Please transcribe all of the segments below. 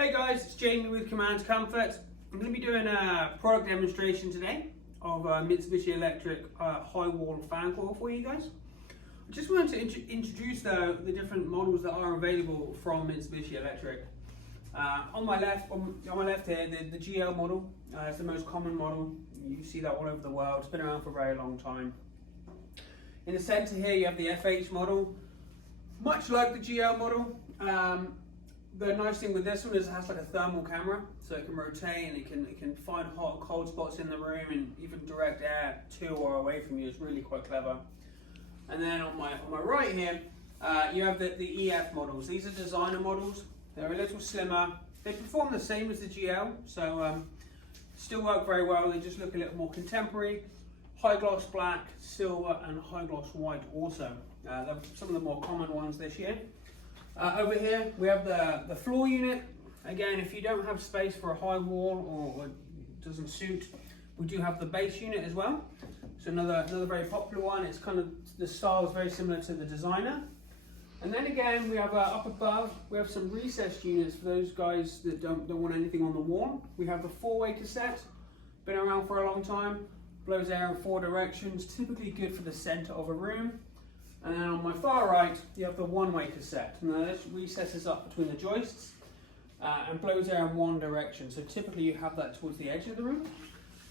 Hey guys, it's Jamie with Command Comfort. I'm going to be doing a product demonstration today of a Mitsubishi Electric high wall fan coil for you guys. I just wanted to introduce the different models that are available from Mitsubishi Electric. On my left here, the GL model is the most common model. You see that all over the world. It's been around for a very long time. In the center here, you have the FH model, much like the GL model. The nice thing with this one is it has like a thermal camera, so it can rotate and it can find hot and cold spots in the room and even direct air to or away from you. It's really quite clever. And then on my right here, you have the EF models. These are designer models. They're a little slimmer. They perform the same as the GL, so still work very well. They just look a little more contemporary. High gloss black, silver, and high gloss white also. They're some of the more common ones this year. Over here we have the floor unit. Again, if you don't have space for a high wall or it doesn't suit, we do have the base unit as well. So another very popular one. It's kind of, the style is very similar to the designer. And then again, we have up above, we have some recessed units for those guys that don't want anything on the wall. We have the 4-way cassette, been around for a long time, blows air in 4 directions, typically good for the center of a room. And then on my far right, you have the 1-way cassette. Now this recesses up between the joists and blows air in 1 direction. So typically you have that towards the edge of the room.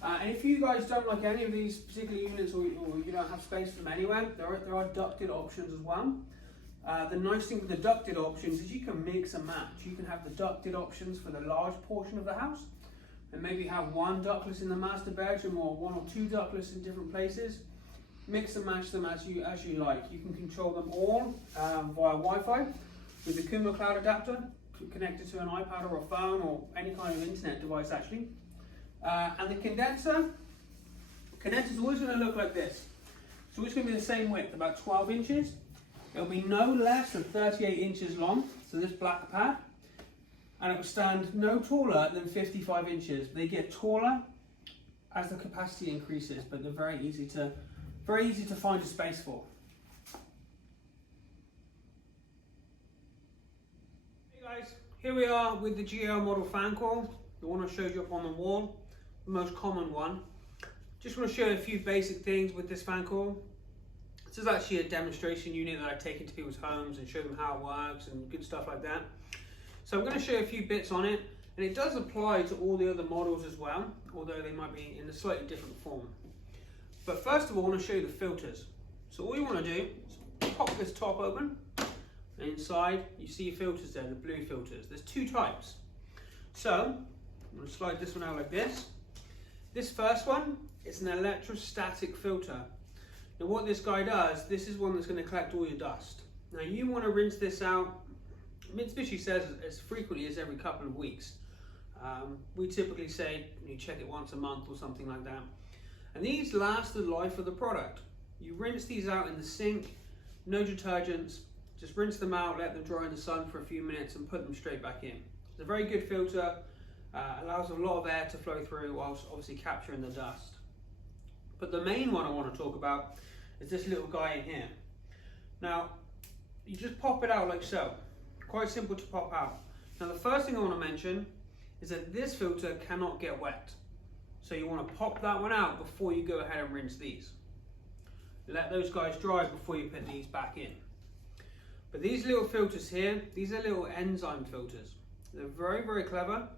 And if you guys don't like any of these particular units or you don't have space for them anywhere, there are ducted options as well. The nice thing with the ducted options is you can mix and match. You can have the ducted options for the large portion of the house and maybe have 1 ductless in the master bedroom or 1 or 2 ductless in different places. Mix and match them as you like. You can control them all via Wi-Fi with the Kuma Cloud adapter connected to an iPad or a phone or any kind of internet device actually. And the condenser is always going to look like this. It's always going to be the same width, about 12 inches. It'll be no less than 38 inches long, so this black pad, and it will stand no taller than 55 inches. They get taller as the capacity increases, but they're very easy to find a space for. Hey guys, here we are with the GL model fan coil, the one I showed you up on the wall, the most common one. Just want to show you a few basic things with this fan coil. This is actually a demonstration unit that I take into people's homes and show them how it works and good stuff like that. So I'm going to show you a few bits on it, and it does apply to all the other models as well, although they might be in a slightly different form. But first of all, I want to show you the filters. So all you want to do is pop this top open, and inside you see your filters there, the blue filters. There's 2 types. So I'm going to slide this one out like this. This first one is an electrostatic filter. Now what this guy does, this is one that's going to collect all your dust. Now you want to rinse this out. Mitsubishi says as frequently as every couple of weeks. We typically say you check it once a month or something like that. And these last the life of the product. You rinse these out in the sink, no detergents, just rinse them out, let them dry in the sun for a few minutes and put them straight back in. It's a very good filter, allows a lot of air to flow through whilst obviously capturing the dust. But the main one I want to talk about is this little guy in here. Now, you just pop it out like so. Quite simple to pop out. Now the first thing I want to mention is that this filter cannot get wet. So you want to pop that one out before you go ahead and rinse these. Let those guys dry before you put these back in. But these little filters here, these are little enzyme filters. They're very, very clever.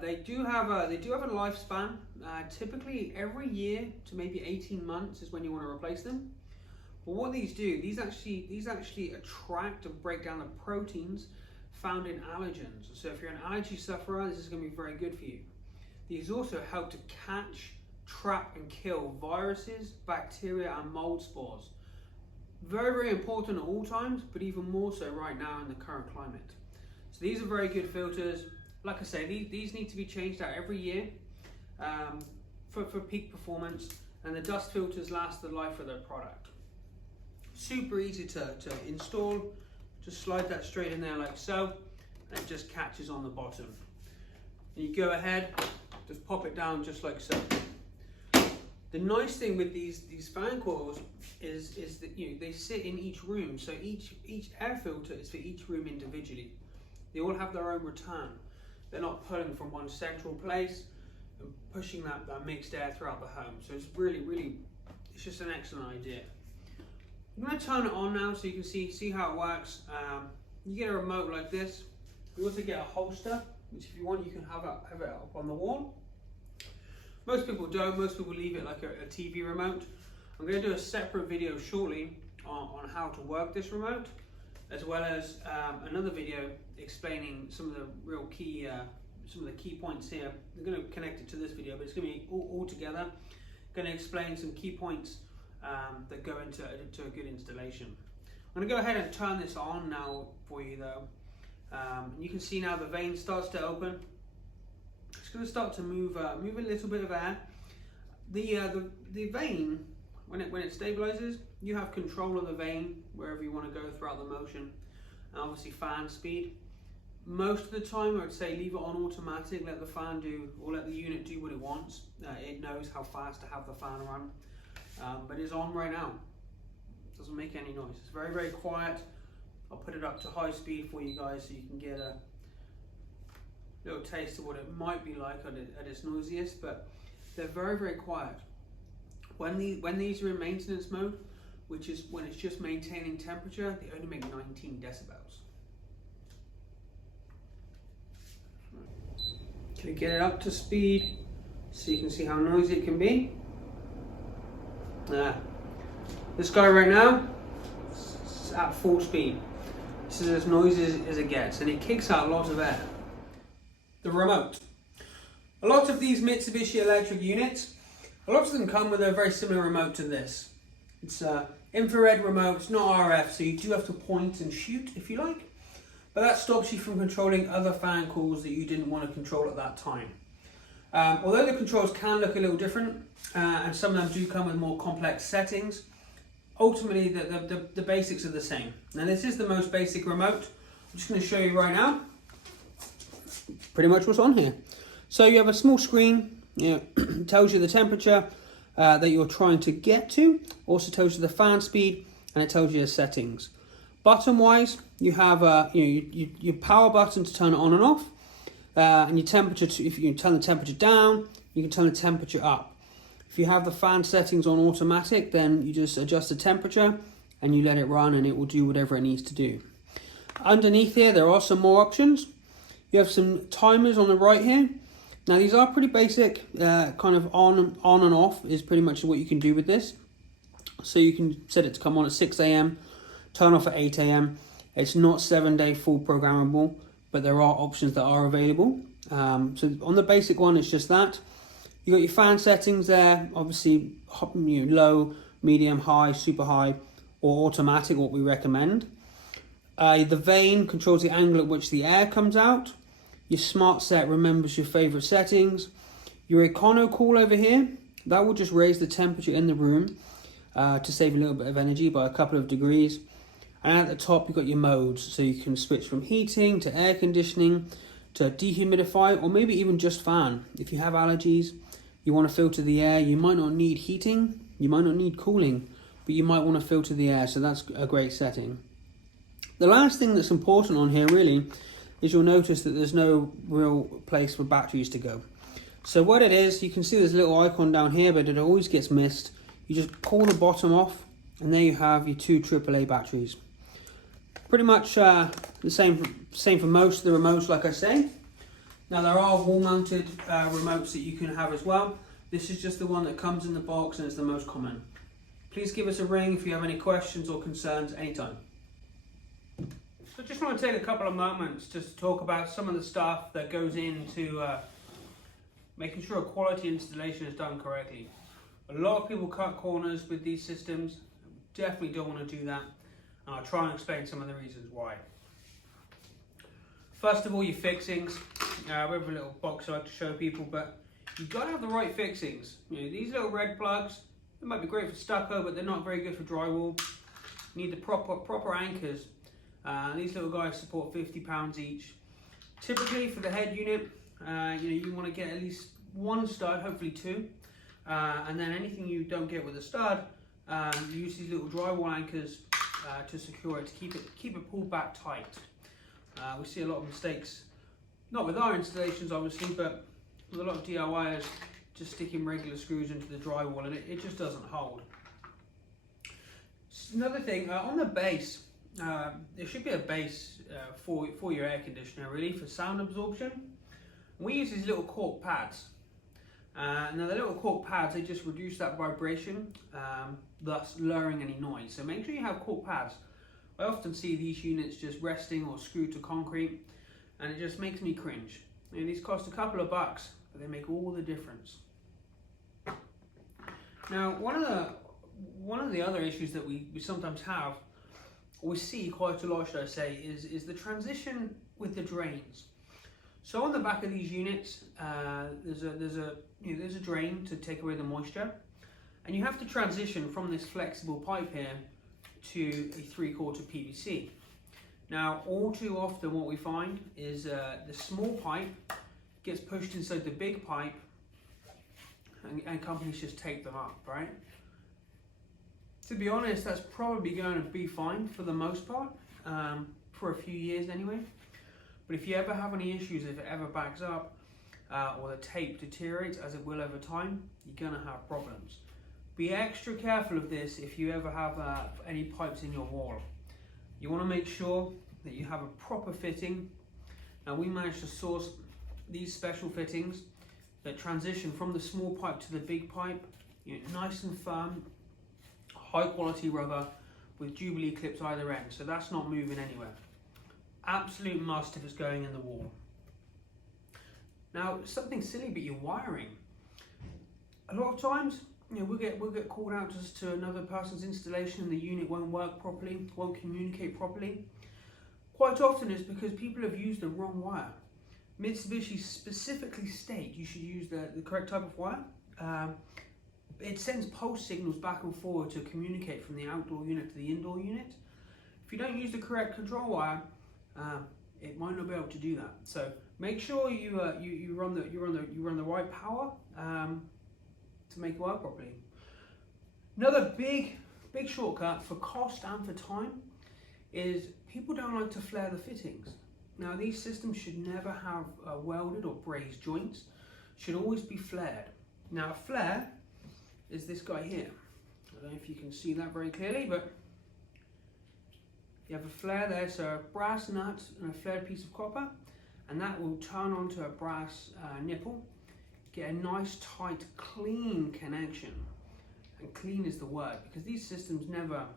They do have a lifespan. Typically every year to maybe 18 months is when you want to replace them. But what these do, these actually attract and break down the proteins found in allergens. So if you're an allergy sufferer, this is going to be very good for you. These also help to catch, trap and kill viruses, bacteria and mold spores. Very, very important at all times, but even more so right now in the current climate. So these are very good filters. Like I say, these need to be changed out every year for peak performance, and the dust filters last the life of their product. Super easy to install. Just slide that straight in there like so, and it just catches on the bottom. And you go ahead, just pop it down just like so. The nice thing with these fan coils is that they sit in each room, so each air filter is for each room individually. They all have their own return. they're not pulling from one central place and pushing that mixed air throughout the home. So it's really, it's just an excellent idea. I'm going to turn it on now so you can see how it works. You get a remote like this. You also get a holster, which if you want you can have it up on the wall. Most people don't. Most people leave it like a TV remote. I'm going to do a separate video shortly on how to work this remote, as well as another video explaining some of the real key, some of the key points here. I'm going to connect it to this video, but it's going to be all together. Going to explain some key points that go into a good installation. I'm going to go ahead and turn this on now for you though. You can see now the vane starts to open. It's going to start to move a little bit of air. The vane, when it stabilizes, you have control of the vane wherever you want to go throughout the motion, and obviously fan speed. Most of the time, I would say leave it on automatic. Let the fan do, or let the unit do what it wants. It knows how fast to have the fan run, but it's on right now. It doesn't make any noise. It's very quiet. I'll put it up to high speed for you guys so you can get a little taste of what it might be like at its noisiest, but they're very quiet. When these are in maintenance mode, which is when it's just maintaining temperature, they only make 19 decibels. Okay, get it up to speed so you can see how noisy it can be. This guy right now is at full speed. This is as noisy as it gets, and it kicks out a lot of air. The remote. A lot of these Mitsubishi Electric units, a lot of them come with a very similar remote to this. It's infrared remote, it's not RF, so you do have to point and shoot if you like, but that stops you from controlling other fan coils that you didn't want to control at that time. Although the controls can look a little different, and some of them do come with more complex settings, ultimately the basics are the same. Now this is the most basic remote. I'm just going to show you right now pretty much what's on here. So you have a small screen, tells you the temperature that you're trying to get to, also tells you the fan speed, and it tells you the settings. Button wise, you have your power button to turn it on and off, and your temperature, if you can turn the temperature down, you can turn the temperature up. If you have the fan settings on automatic, then you just adjust the temperature and you let it run and it will do whatever it needs to do. Underneath here, there are some more options. You have some timers on the right here. Now these are pretty basic, kind of on and off is pretty much what you can do with this. So you can set it to come on at 6 AM, turn off at 8 AM. It's not 7-day full programmable, but there are options that are available. So on the basic one, it's just that. You got your fan settings there, obviously low, medium, high, super high, or automatic, what we recommend. The vane controls the angle at which the air comes out. Your smart set remembers your favorite settings. Your econo cool over here, that will just raise the temperature in the room to save a little bit of energy by a couple of degrees. And at the top, you've got your modes, so you can switch from heating to air conditioning to dehumidify, or maybe even just fan. If you have allergies, you want to filter the air, you might not need heating, you might not need cooling, but you might want to filter the air, so that's a great setting. The last thing that's important on here really is you'll notice that there's no real place for batteries to go. So what it is, you can see there's a little icon down here, but it always gets missed. You just pull the bottom off, and there you have your 2 AAA batteries. Pretty much the same for most of the remotes, like I say. Now there are wall-mounted remotes that you can have as well. This is just the one that comes in the box and is the most common. Please give us a ring if you have any questions or concerns anytime. So I just want to take a couple of moments just to talk about some of the stuff that goes into making sure a quality installation is done correctly. A lot of people cut corners with these systems. Definitely don't want to do that. And I'll try and explain some of the reasons why. First of all, your fixings. We have a little box I like to show people, but you've got to have the right fixings. These little red plugs, they might be great for stucco, but they're not very good for drywall. You need the proper anchors. These little guys support 50 pounds each. Typically for the head unit, you want to get at least 1 stud, hopefully 2. And then anything you don't get with a stud, you use these little drywall anchors to secure it, to keep it pulled back tight. We see a lot of mistakes Not with our installations obviously, but with a lot of DIYers just sticking regular screws into the drywall, and it just doesn't hold. Another thing, on the base, there should be a base for your air conditioner really, for sound absorption. We use these little cork pads. Now the little cork pads, they just reduce that vibration, thus lowering any noise. So make sure you have cork pads. I often see these units just resting or screwed to concrete, and it just makes me cringe. You know, these cost a couple of bucks, but they make all the difference. Now, one of the other issues that we sometimes have, or we see quite a lot, should I say, is the transition with the drains. So on the back of these units, there's a drain to take away the moisture, and you have to transition from this flexible pipe here to a 3/4 PVC. Now, all too often what we find is the small pipe gets pushed inside the big pipe, and companies just take them up, right? To be honest, that's probably going to be fine for the most part, for a few years anyway. But if you ever have any issues, if it ever backs up, or the tape deteriorates, as it will over time, you're going to have problems. Be extra careful of this if you ever have any pipes in your wall. You want to make sure that you have a proper fitting. Now, we managed to source these special fittings that transition from the small pipe to the big pipe, nice and firm, high quality rubber with Jubilee clips either end, so that's not moving anywhere. Absolute must if it's going in the wall. Now, something silly, but your wiring. A lot of times, we'll get called out just to another person's installation and the unit won't work properly, won't communicate properly. Quite often it's because people have used the wrong wire. Mitsubishi specifically state you should use the correct type of wire. It sends pulse signals back and forward to communicate from the outdoor unit to the indoor unit. If you don't use the correct control wire, it might not be able to do that. So make sure you run the right power to make it work properly. Another big shortcut for cost and for time is people don't like to flare the fittings. Now, these systems should never have welded or brazed joints, should always be flared. Now, a flare is this guy here. I don't know if you can see that very clearly, but you have a flare there, so a brass nut and a flared piece of copper, and that will turn onto a brass nipple, get a nice, tight, clean connection. And clean is the word, because these systems never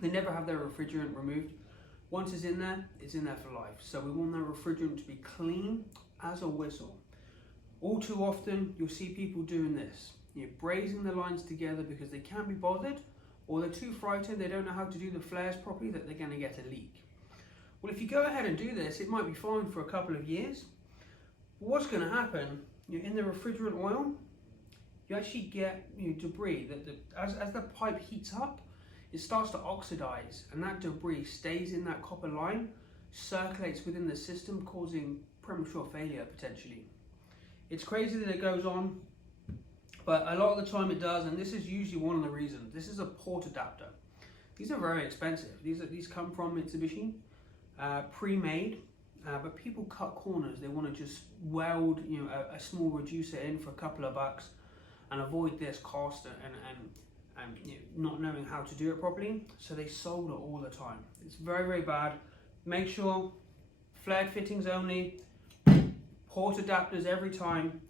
have their refrigerant removed. Once it's in there for life. So we want that refrigerant to be clean as a whistle. All too often, you'll see people doing this. Brazing the lines together because they can't be bothered, or they're too frightened, they don't know how to do the flares properly, that they're going to get a leak. Well, if you go ahead and do this, it might be fine for a couple of years. But what's going to happen, in the refrigerant oil, you actually get debris. As the pipe heats up, it starts to oxidize, and that debris stays in that copper line, circulates within the system, causing premature failure potentially. It's crazy that it goes on, but a lot of the time it does, and this is usually one of the reasons. This is a port adapter. These are very expensive. These come from Mitsubishi, pre-made, but people cut corners. They want to just weld a small reducer in for a couple of bucks and avoid this cost and not knowing how to do it properly, so they solder all the time. It's very, very bad. Make sure flared fittings only, port adapters every time,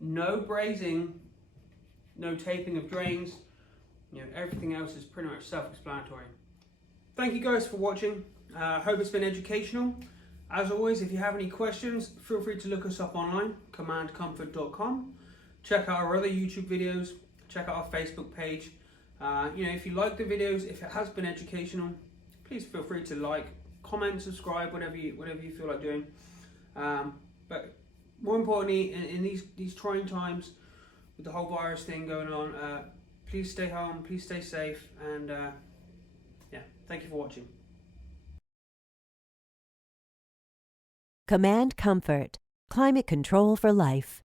no brazing, no taping of drains. Everything else is pretty much self-explanatory. Thank you guys for watching. Hope it's been educational. As always, if you have any questions, feel free to look us up online, commandcomfort.com. Check out our other YouTube videos. Check out our Facebook page. If you like the videos, if it has been educational, please feel free to like, comment, subscribe, whatever you feel like doing. But more importantly, in these trying times with the whole virus thing going on, please stay home, please stay safe, and thank you for watching. Command Comfort, climate control for life.